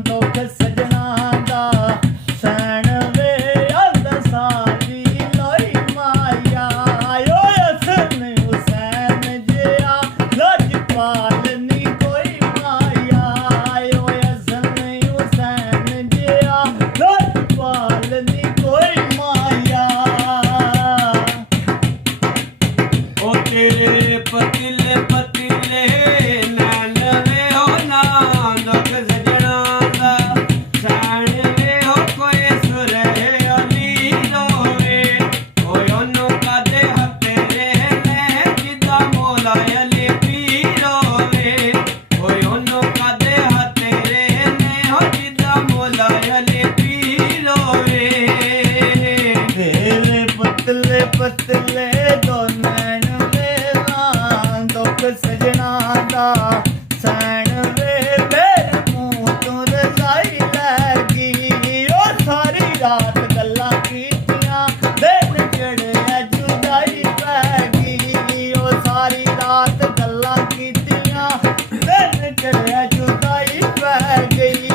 ਦੁੱਖ ਸਜਣਾ ਦਾ ਸੈਣ ਵੇ ਆਂਦਾ ਸਾਰੀ ਲੋਈ ਮਾਇਆ ਓਏ ਹਸਨ ਹੁਸੈਨ ਜਿਆ ਲਜਪਾਲ ਨੀ ਕੋਈ ਮਾਇਆ ਓਏ ਹਸਨ ਹੁਸੈਨ ਜਿਆ ਲਜਪਾਲ ਨੀ ਕੋਈ ਮਾਇਆ ਓ ਤੇਰੇ ਪਤੀਲੇ ਪਤੀਲੇ ਨੈਣ ਵੇ ਹੋ ਨਾ ਦੁੱਖ ਸਜਣਾ ਦਾ ਸੈਣ ਵੇ ਹੋ ਕੋਈ ਸੁਰੇ ਅਲੀ ਦੋਵੇ ਓਏ ਉਹਨੂੰ ਕਾਦੇ ਹੱਥੇ ਰਹਿਨੇ ਜਿੱਦਾਂ ਮੌਲਾ ਅਲੀ ਪੀਰੋਵੇ ਓਏ ਉਹਨੂੰ ਕਾਦੇ ਹੱਥੇ ਰਹਿਨੇ ਹੋ ਜਿੱਦਾਂ ਮੌਲਾ ਅਲੀ ਪੀਰੋਵੇ ਤੇਰੇ ਪਤਲੇ ਪਤਲੇ ਦੋ ਨੈਣ ਮੇਰਾ ਦੁੱਖ ਸਜਣਾ ਦਾ ਸੈਣ ਵੇ ਮੇਰੇ ਮੂੰਹ ਤੋਂ ਰਜ਼ਾਈ ਲੈ ਗਈ ਉਹ ਸਾਰੀ ਰਾਤ ਗੱਲਾਂ ਕੀਤੀਆਂ ਦਿਨ ਚੜਿਆ ਜੁਦਾਈ ਪੈ ਗਈ ਉਹ ਸਾਰੀ ਰਾਤ ਗੱਲਾਂ ਕੀਤੀਆਂ ਦਿਨ ਚੜਿਆ ਜੁਦਾਈ ਪੈ ਗਈ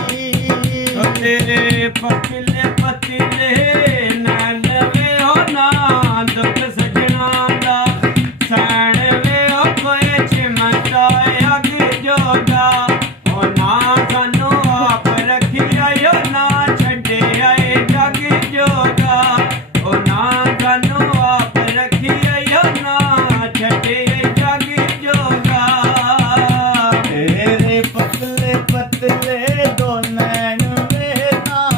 ਤੇਰੇ ਪਤੀਲੇ ਪਤੀਲੇ ਨੈਣ ਵੇ ਹੋ ਨਾ ਦੁੱਖ ਸਜਣਾ ਦਾ ਸੈਣ ਵੇ ਹੋ ਕੋਈ ਚਿਮਟਾ ਅੱਗ ਜੋਗਾ ਉਹ ਨਾ ਸਾਨੂੰ ਆਪ ਰੱਖਿਆ ਨਾ ਛੱਡਿਆ ਜਗ ਜੋਗਾ ਉਹ ਨਾ ਸਾਨੂੰ ਆਪ ਰੱਖਿਆ ਨਾ ਛੱਡਿਆ ਜਗ ਜੋਗਾ ਤੇਰੇ ਪਤਲੇ ਪਤਲੇ ਦੋ ਨੈਣ ਵੇ ਨਾ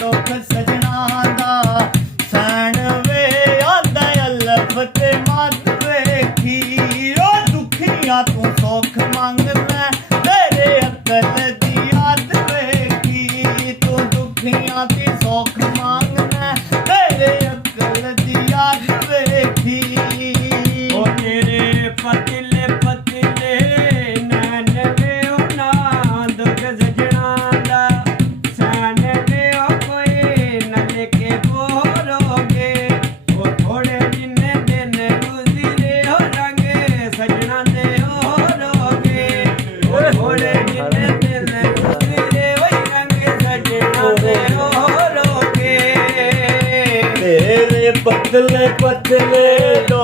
ਦੁੱਖ ਸਜਣਾ ਦਾ ਸੈਣ ਵੇ ਆਂਦਾ ਅਲਫ ਤੇ ਮੱਤ ਵੇਖੀ ਉਹ ਦੁਖੀਆਂ ਤੂੰ ਸੁੱਖ ਮੰਗਦਾ ਤੇਰੇ ਅਕਲ ਦੀ ਯਾਦ ਵੇਖੀ ਤੂੰ ਦੁਖੀਆਂ ਦੀ ਸੁੱਖ ਮੰਗਦਾ ਤੇਰੇ ਅਕਲ ਦੀ ਯਾਦ ਵੇਖੀ ਓ ਤੇਰੇ ਪਤੀਲੇ ਪਤੀਲੇ ਨੈਣ ਵੇ ਹੋ ਨਾ ਦੁੱਖ ਸਜਣਾ ਦਾ ਸੈਣ ਵੇ ਹੋ ਕੋਈ ਨਾ ਲੈ ਕੇ ਬੋਲੋਗੇ ਉਹ ਥੋੜੇ ਜਿੰਨੇ ਦਿਨ ਗੁਜ਼ਰੇ ਹੋ ਰੰਗੇ ਸਜਣਾ ਦੇ ਹੋ ਰੋਗੇ ਉਹ ਥੋੜੇ ਜਿੰਨੇ ਦਿਨ ਗੁਜ਼ਰੇ ਹੋਈ ਰੰਗੇ ਸਜਣਾ ਦੇ ਹੋ ਰੋਗੇ ਤੇਰੇ ਪਤਲੇ ਪਤਲੇ ਦੋ